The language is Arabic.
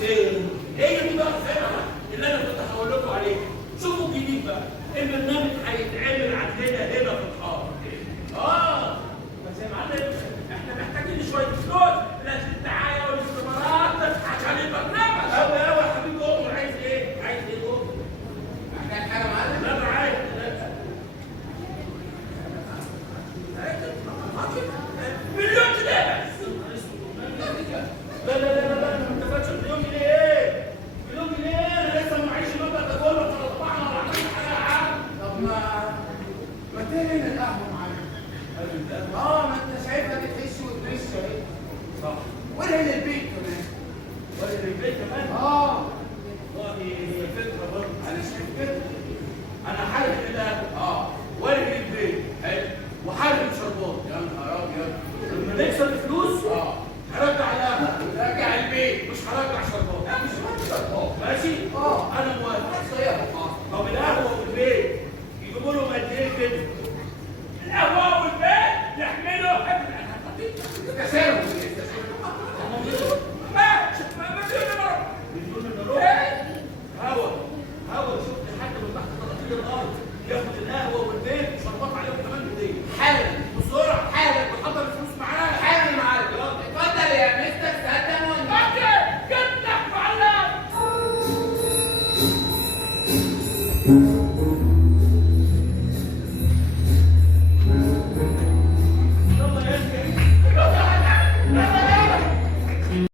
ايه هي دي بقى الفكره اللي انا كنت هقول لكم عليها. شوفوا الجديد بقى، البرنامج هيتعمل عندنا هنا في الحاره. بس يا معلم احنا محتاجين شويه فلوس لاجل الدعايه والاستثمارات عشان البرنامج. قوي قوي يا حبيبي. عمر عايز ايه؟ عايز ايه عمر؟ محتاج حاجه يا معلم؟ لا انا عايز مليون جنيه بس. لا لا لا لا انت فاكر مليون جنيه ايه؟ مليون جنيه انا لسه ما معيش المبلغ ده كله ولا طبعنا ولا عملت حاجه يا عم. طب ما تهين القهوه يا معلم. ما انت شايفها بتهش وترش اهي. صح. ورهن البيت كمان. ورهن البيت كمان؟ والله هي فكره برضه. انا شايف كده. انا حارب ده ورهن البيت وحارب شربات. يا نهار ابيض. لما نكسب الفلوس هرجع القهوه وترجع البيت. مش هرجع شربات. لا مش شربات. ماشي؟ انا موافق. طب القهوه والبيت يجيبوا لهم قد ايه كده؟ القهوه والبيت يحملوا تكسرهم. هوا شفت لحد من تحت 30 الارض ياخد القهوه والبيت وشربات عليهم كمان بالليل. حالا. بصوا